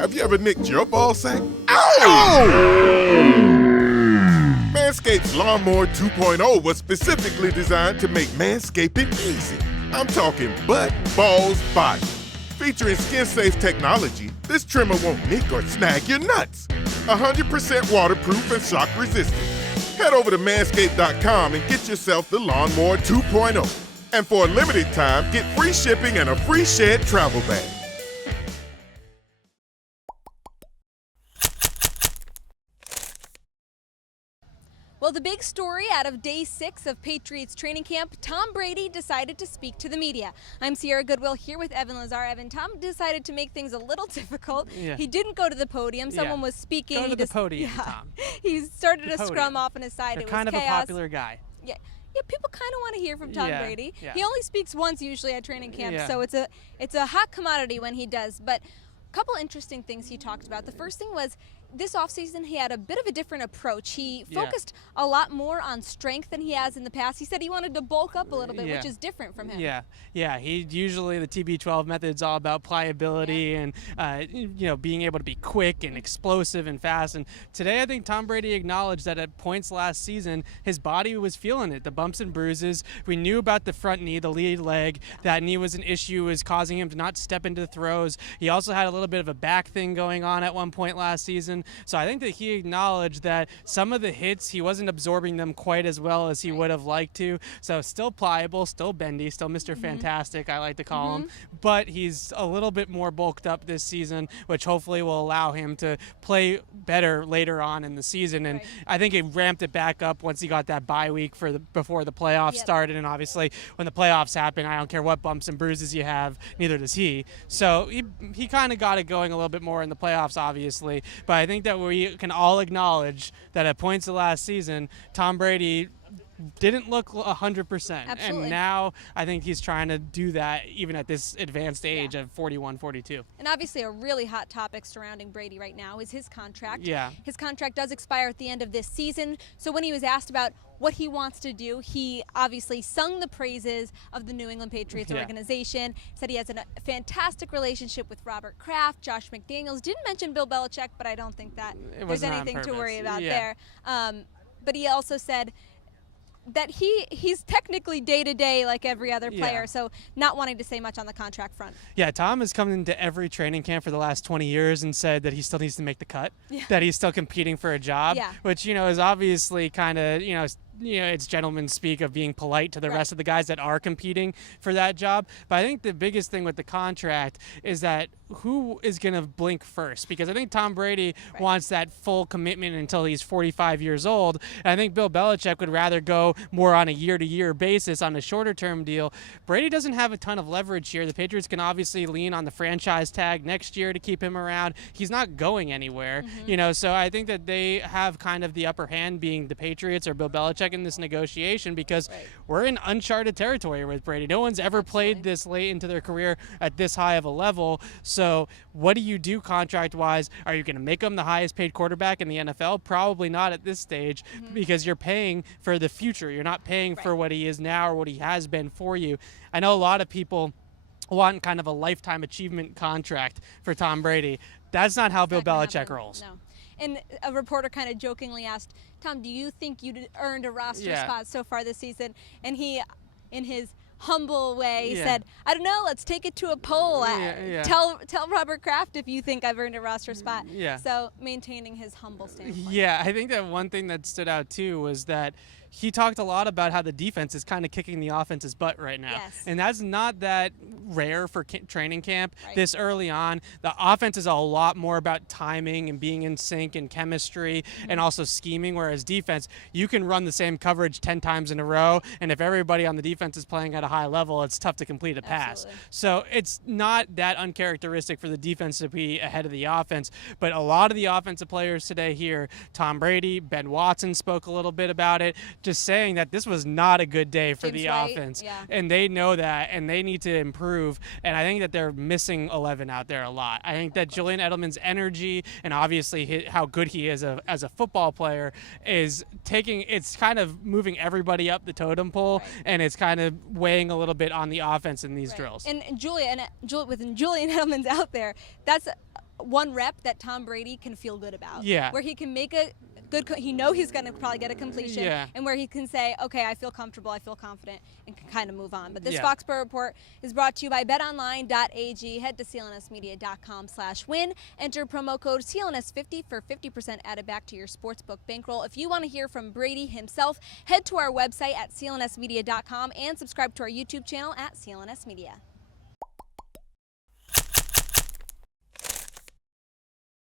Have you ever nicked your ball sack? Ow! Manscaped's Lawnmower 2.0 was specifically designed to make manscaping easy. I'm talking butt, balls, body. Featuring skin-safe technology, this trimmer won't nick or snag your nuts. 100% waterproof and shock resistant. Head over to manscaped.com and get yourself the Lawnmower 2.0. And for a limited time, get free shipping and a free Shed travel bag. Well, the big story out of day 6 of Patriots training camp, Tom Brady decided to speak to the media. I'm Sierra Goodwill here with Evan Lazar. Evan, Tom decided to make things a little difficult. Yeah. He didn't go to the podium. Someone was speaking. Go to the podium, yeah. Tom. He started The a podium. scrum off on his side. You're It was kind of chaos. a popular guy. Yeah, people kind of want to hear from Tom Yeah, Brady. yeah. He only speaks once usually at training camp, Yeah. so it's a hot commodity when he does. But a couple interesting things he talked about. The first thing was this offseason he had a bit of a different approach. He focused a lot more on strength than he has in the past. He said he wanted to bulk up a little bit, which is different from him. Yeah. He usually the TB12 method is all about pliability and being able to be quick and explosive and fast. And today I think Tom Brady acknowledged that at points last season his body was feeling it, the bumps and bruises. We knew about the front knee, the lead leg. That knee was an issue, was causing him to not step into the throws. He also had a little bit of a back thing going on at one point last season. So I think that he acknowledged that some of the hits, he wasn't absorbing them quite as well as he would have liked to. So still pliable, still bendy, still Mr. Fantastic, I like to call him. But he's a little bit more bulked up this season, which hopefully will allow him to play better later on in the season. And I think he ramped it back up once he got that bye week before the playoffs started. And obviously when the playoffs happen, I don't care what bumps and bruises you have, neither does he. So he kind of got it going a little bit more in the playoffs, obviously. But I think that we can all acknowledge that at points of last season, Tom Brady didn't look 100%. Absolutely. And now I think he's trying to do that even at this advanced age of 41, 42. And obviously a really hot topic surrounding Brady right now is his contract. Yeah. His contract does expire at the end of this season. So when he was asked about what he wants to do, he obviously sung the praises of the New England Patriots organization, said he has a fantastic relationship with Robert Kraft, Josh McDaniels. Didn't mention Bill Belichick, but I don't think that there's anything to worry about there. But he also said that he's technically day-to-day like every other player, so not wanting to say much on the contract front. Yeah, Tom has come into every training camp for the last 20 years and said that he still needs to make the cut, that he's still competing for a job, which, is obviously kind of, it's gentleman speak of being polite to the rest of the guys that are competing for that job. But I think the biggest thing with the contract is that who is going to blink first? Because I think Tom Brady wants that full commitment until he's 45 years old. And I think Bill Belichick would rather go more on a year-to-year basis on a shorter-term deal. Brady doesn't have a ton of leverage here. The Patriots can obviously lean on the franchise tag next year to keep him around. He's not going anywhere, so I think that they have kind of the upper hand, being the Patriots or Bill Belichick in this negotiation, because we're in uncharted territory with Brady. No one's ever played this late into their career at this high of a level. So what do you do contract-wise? Are you going to make him the highest paid quarterback in the NFL? Probably not at this stage, because you're paying for the future. You're not paying for what he is now or what he has been for you. I know a lot of people want kind of a lifetime achievement contract for Tom Brady. That's not how Bill Belichick rolls. No. And a reporter kind of jokingly asked, Tom, do you think you earned a roster spot so far this season? And he, in his humble way, said, I don't know, let's take it to a poll. Tell Robert Kraft if you think I've earned a roster spot. So maintaining his humble standpoint. Yeah, I think that one thing that stood out too was that he talked a lot about how the defense is kind of kicking the offense's butt right now. And that's not that rare for training camp this early on. The offense is a lot more about timing and being in sync and chemistry and also scheming, whereas defense, you can run the same coverage 10 times in a row, and if everybody on the defense is playing at a high level, it's tough to complete a pass. So it's not that uncharacteristic for the defense to be ahead of the offense, but a lot of the offensive players today here, Tom Brady, Ben Watson spoke a little bit about it, just saying that this was not a good day for the offense. And they know that, and they need to improve. And I think that they're missing 11 out there a lot. I think that Julian Edelman's energy and obviously how good he is as a football player is it's kind of moving everybody up the totem pole, and it's kind of weighing a little bit on the offense in these drills. And Julian Edelman's out there, that's one rep that Tom Brady can feel good about. Yeah. Where he can make a good, he's going to probably get a completion, yeah. and where he can say, okay, I feel comfortable, I feel confident, and can kind of move on. But this yeah. Foxborough Report is brought to you by betonline.ag. Head to clnsmedia.com/win. Enter promo code CLNS50 for 50% added back to your sportsbook bankroll. If you want to hear from Brady himself, head to our website at clnsmedia.com and subscribe to our YouTube channel at CLNS Media.